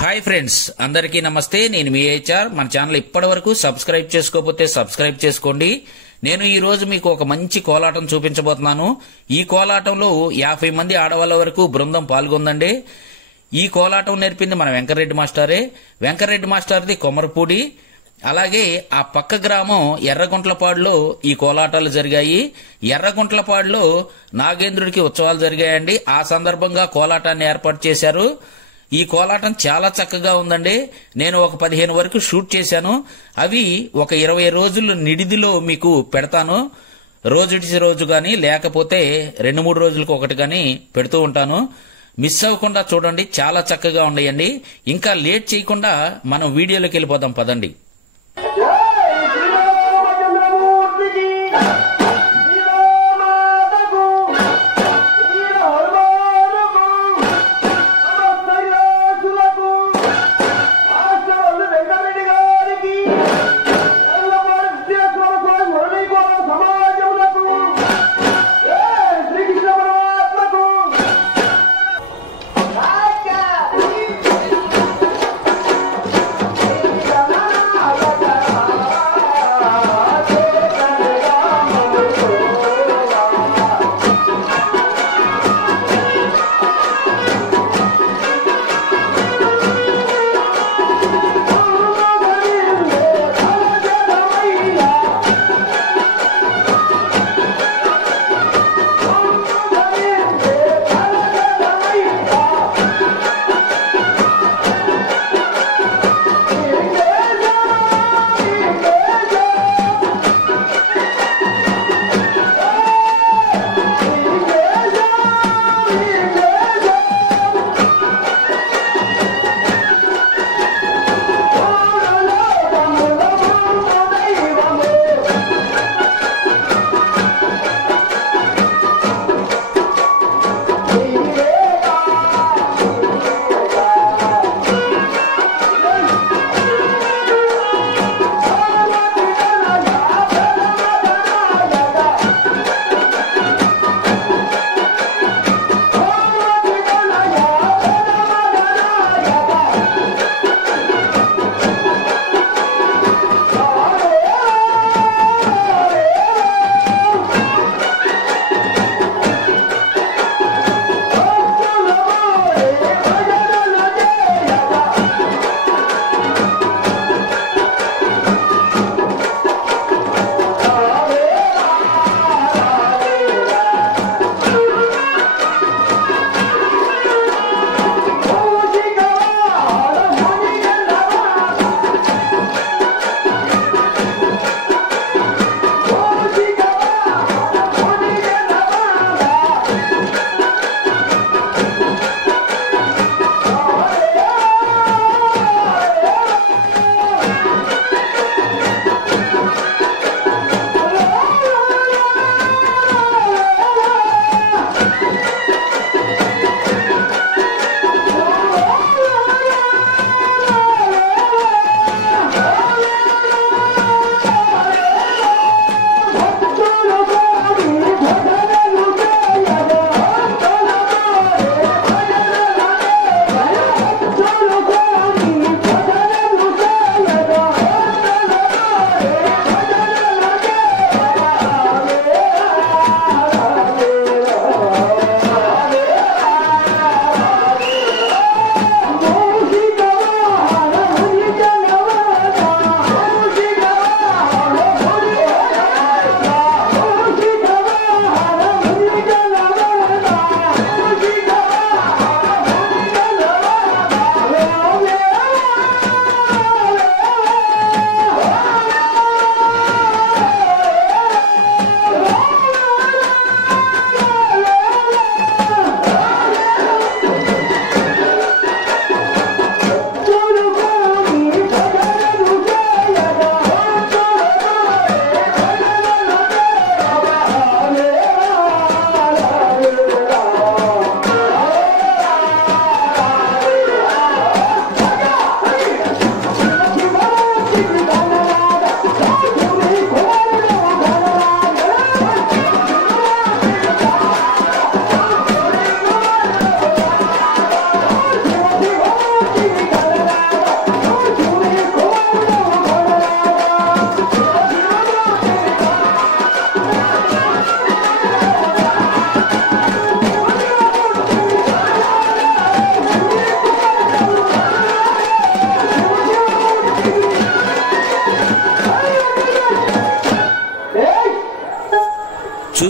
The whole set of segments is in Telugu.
హాయ్ ఫ్రెండ్స్, అందరికీ నమస్తే. నేను మీ హెచ్ఆర్. మన ఛానల్ ఇప్పటి వరకు సబ్స్క్రైబ్ చేసుకోకపోతే సబ్స్క్రైబ్ చేసుకోండి. నేను ఈ రోజు మీకు ఒక మంచి కోలాటం చూపించబోతున్నాను. ఈ కోలాటంలో 50 మంది ఆడవాళ్ళ వరకు బృందం పాల్గొందండి. ఈ కోలాటం నేర్పింది మన వెంకరెడ్డి మాస్టరే. వెంకరెడ్డి మాస్టర్ది కొమరపూడి. అలాగే ఆ పక్క గ్రామం ఎర్రగుంట్లపాడులో ఈ కోలాటాలు జరిగాయి. ఎర్రగుంట్లపాడులో నాగేంద్రుడికి ఉత్సవాలు జరిగాయండి. ఆ సందర్భంగా కోలాటాన్ని ఏర్పాటు చేశారు. ఈ కోలాటం చాలా చక్కగా ఉందండి. నేను ఒక 15 వరకు షూట్ చేశాను. అవి ఒక 20 రోజులు నిడిదిలో మీకు పెడతాను. రోజుడిసి రోజు గాని లేకపోతే 2-3 రోజులకు ఒకటి గాని పెడుతూ ఉంటాను. మిస్ అవ్వకుండా చూడండి, చాలా చక్కగా ఉన్నాయండి. ఇంకా లేట్ చేయకుండా మనం వీడియోలోకి వెళ్ళిపోదాం పదండి.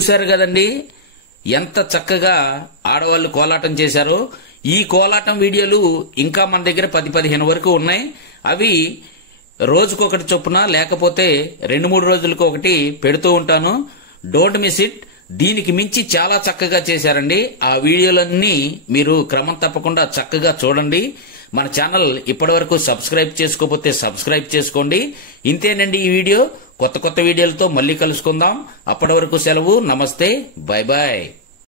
చూశారు కదండి ఎంత చక్కగా ఆడవాళ్లు కోలాటం చేశారో. ఈ కోలాటం వీడియోలు ఇంకా మన దగ్గర 10-15 వరకు ఉన్నాయి. అవి రోజుకొకటి చొప్పున లేకపోతే 2-3 రోజులకు ఒకటి పెడుతూ ఉంటాను. Don't miss it. దీనికి మించి చాలా చక్కగా చేశారండి. ఆ వీడియోలన్నీ మీరు క్రమం తప్పకుండా చక్కగా చూడండి. మన ఛానల్ ఇప్పటివరకు సబ్స్క్రైబ్ చేసుకోకపోతే సబ్స్క్రైబ్ చేసుకోండి. ఇంతేనండి ఈ వీడియో. కొత్త వీడియోలతో మళ్ళీ కలుసుకుందాం. అప్పటి వరకు సెలవు. నమస్తే. Bye bye.